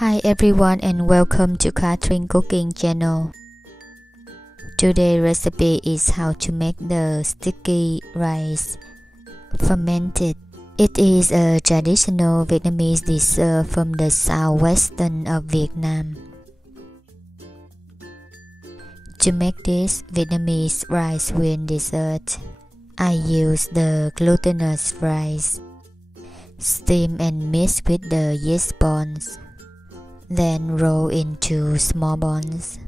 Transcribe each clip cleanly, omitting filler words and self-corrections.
Hi everyone and welcome to Catherine Cooking channel. Today's recipe is how to make the sticky rice fermented. It is a traditional Vietnamese dessert from the southwestern of Vietnam. To make this Vietnamese rice wine dessert, I use the glutinous rice, steam and mix with the yeast balls, then roll into small balls.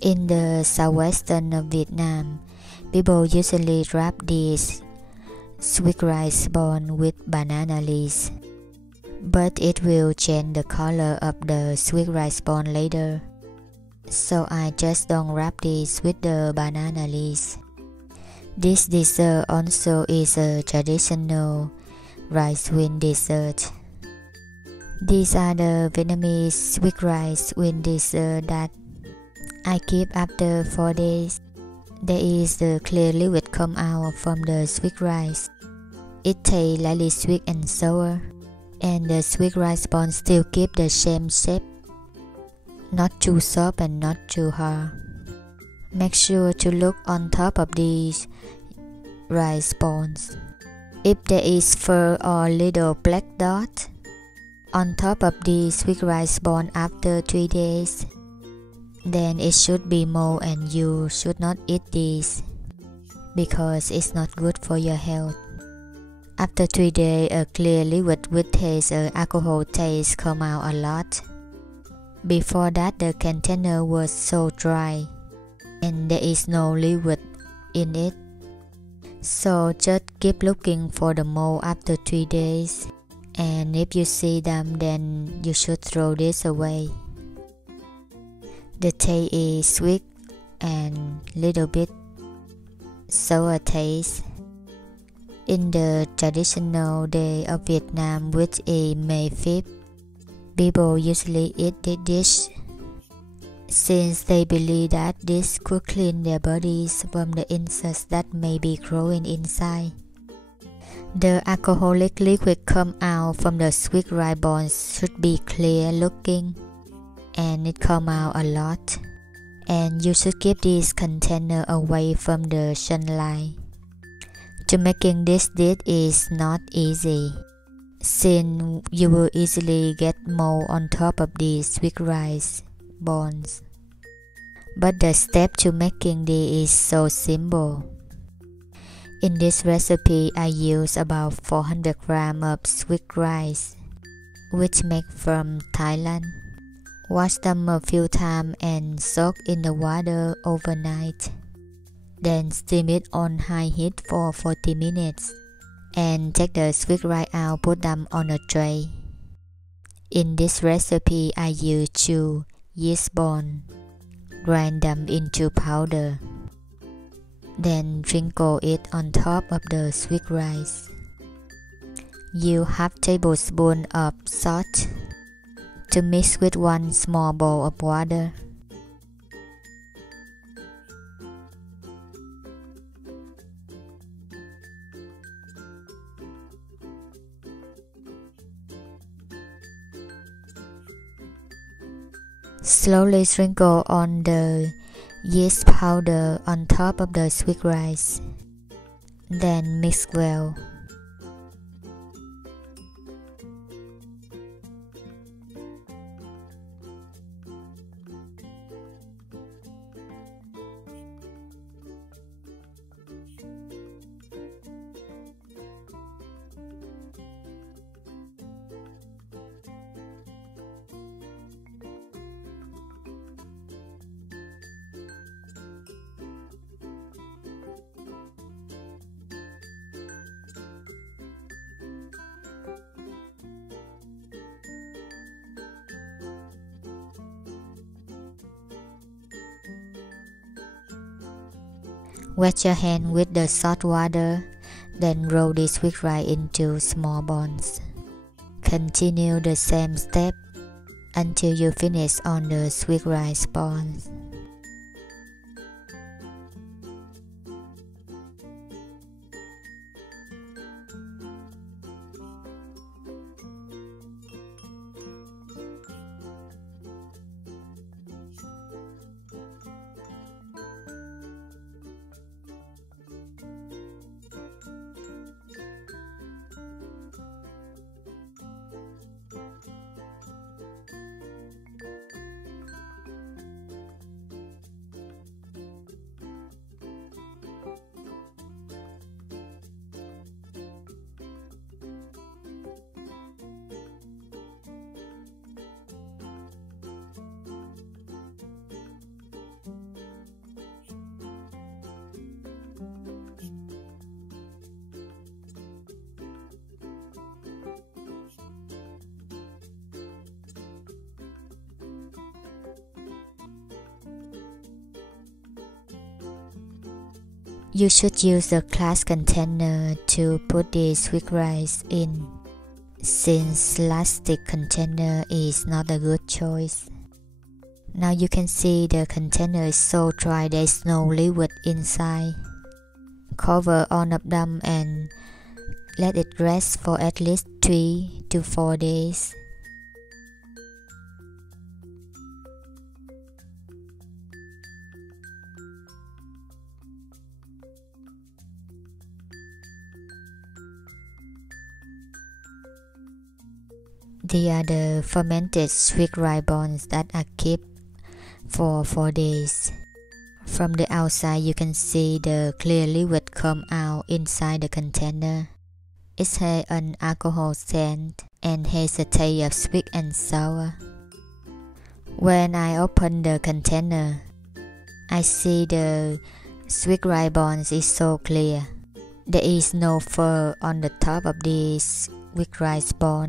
In the southwestern of Vietnam, people usually wrap these sweet rice balls with banana leaves, but it will change the color of the sweet rice ball later, so I just don't wrap these with the banana leaves. This dessert also is a traditional rice wine dessert. These are the Vietnamese sweet rice wine dessert that I keep after 4 days. There is the clear liquid come out from the sweet rice. It tastes lightly sweet and sour, and the sweet rice ball still keep the same shape, not too soft and not too hard. Make sure to look on top of these rice balls. If there is fur or little black dot on top of the sweet rice ball after 3 days, then it should be mold and you should not eat this because it's not good for your health. After 3 days, a clear liquid with taste alcohol taste come out a lot. Before that, the container was so dry and there is no liquid in it. So just keep looking for the mold after 3 days, and if you see them, then you should throw this away. The taste is sweet and little bit sour taste. In the traditional day of Vietnam, which is May 5th, people usually eat this dish since they believe that this could clean their bodies from the insects that may be growing inside. The alcoholic liquid come out from the sweet rice balls should be clear looking, and it come out a lot, and you should keep this container away from the sunlight. To making this dish is not easy, since you will easily get mold on top of these sweet rice balls. But the step to making this is so simple. In this recipe, I use about 400 grams of sweet rice, which made from Thailand. Wash them a few times and soak in the water overnight. Then steam it on high heat for 40 minutes. And take the sweet rice out, put them on a tray. In this recipe, I use chua yeast ball. Grind them into powder. Then sprinkle it on top of the sweet rice. Use half tablespoon of salt to mix with 1 small bowl of water. Slowly sprinkle on the yeast powder on top of the sweet rice. Then mix well. Wet your hand with the salt water, then roll the sweet rice into small balls. Continue the same step until you finish on the sweet rice balls. You should use a glass container to put the sweet rice in, since plastic container is not a good choice. Now you can see the container is so dry there is no liquid inside. Cover all of them and let it rest for at least 3 to 4 days. They are the fermented sweet rice balls that are kept for 4 days. From the outside you can see the clear liquid come out inside the container. It has an alcohol scent and has a taste of sweet and sour. When I open the container, I see the sweet rice balls is so clear. There is no fur on the top of this sweet rice ball,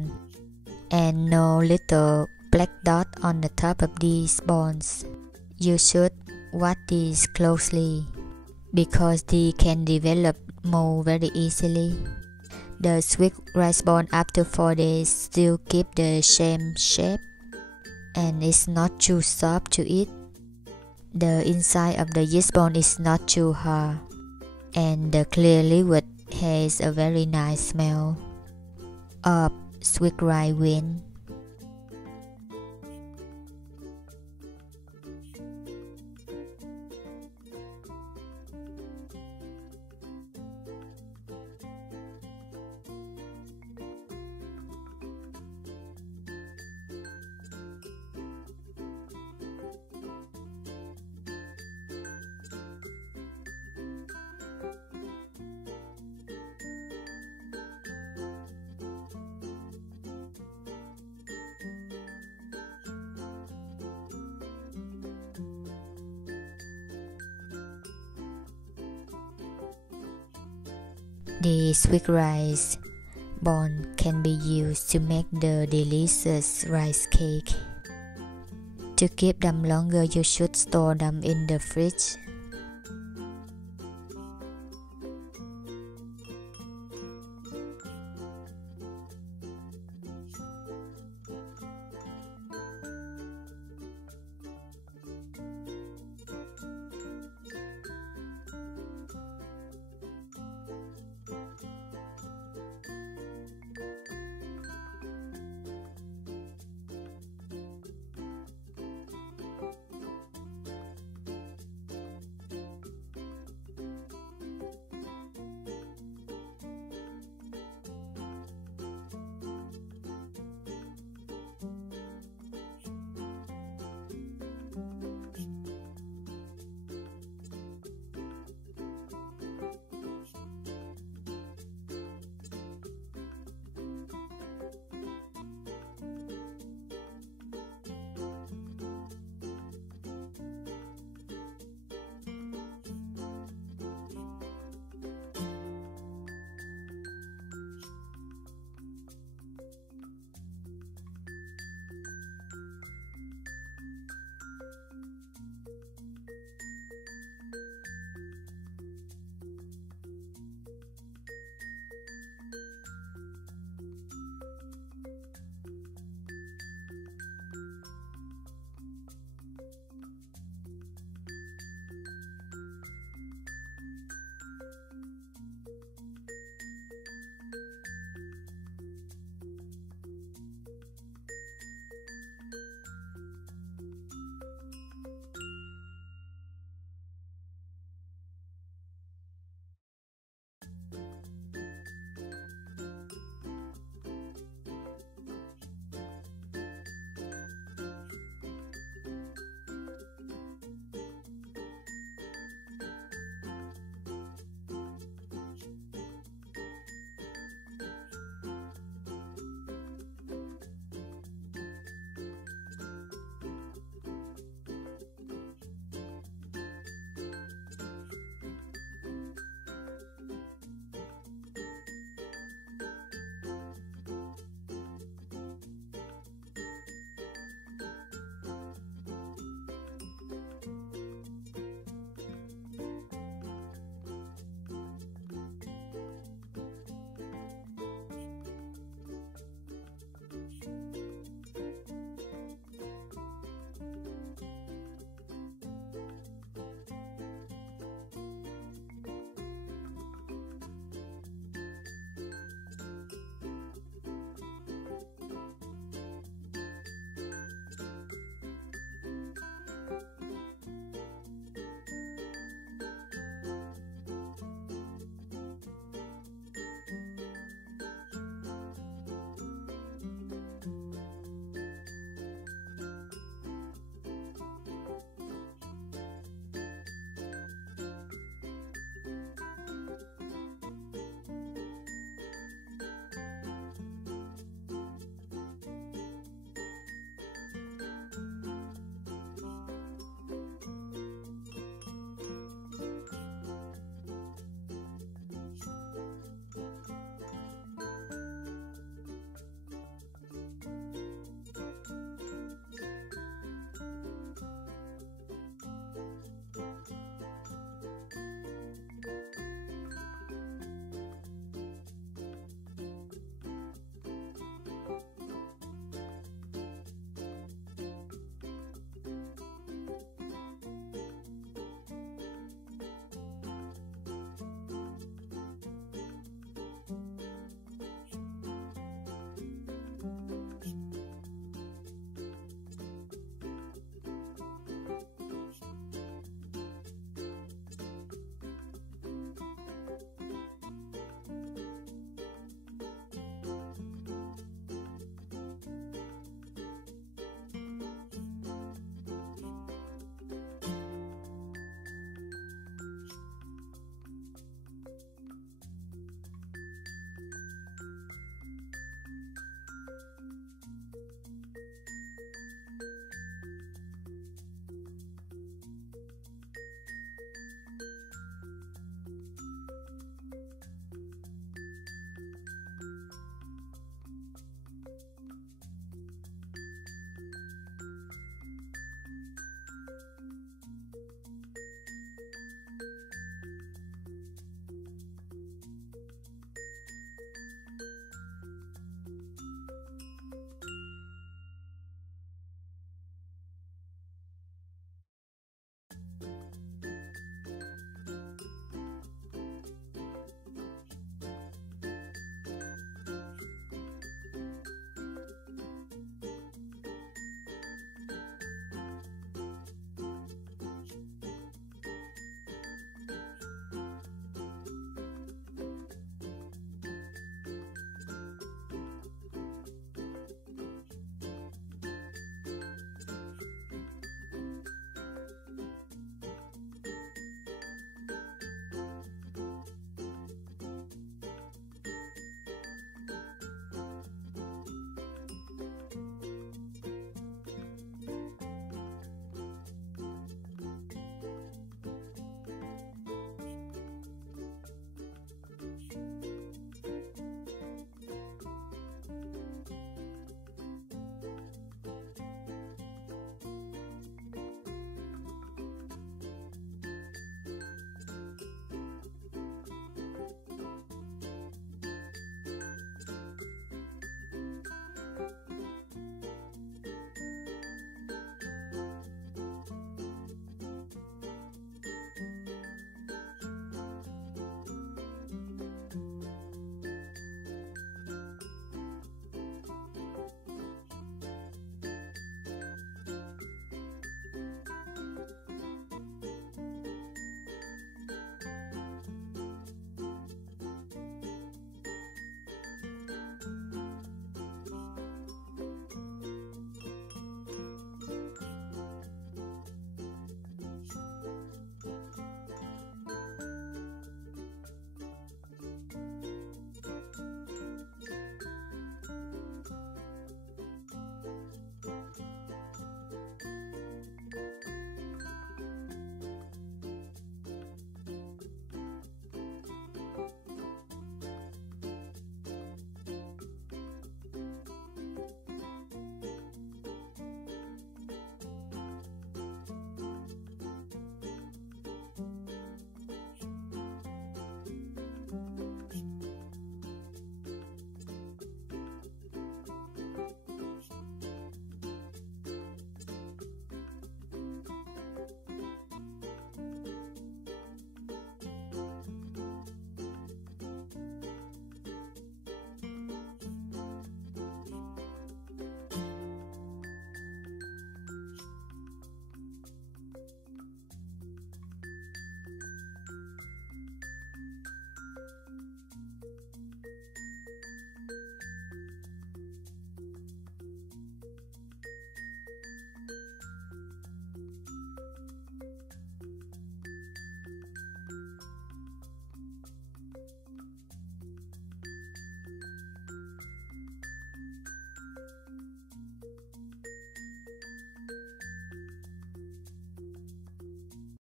and no little black dot on the top of these balls. You should watch these closely because they can develop mold very easily. The sweet rice ball after 4 days still keep the same shape and it's not too soft to eat. The inside of the yeast ball is not too hard and the clear liquid has a very nice smell of sweet rice wine. The sweet rice ball can be used to make the delicious rice cake. To keep them longer, you should store them in the fridge.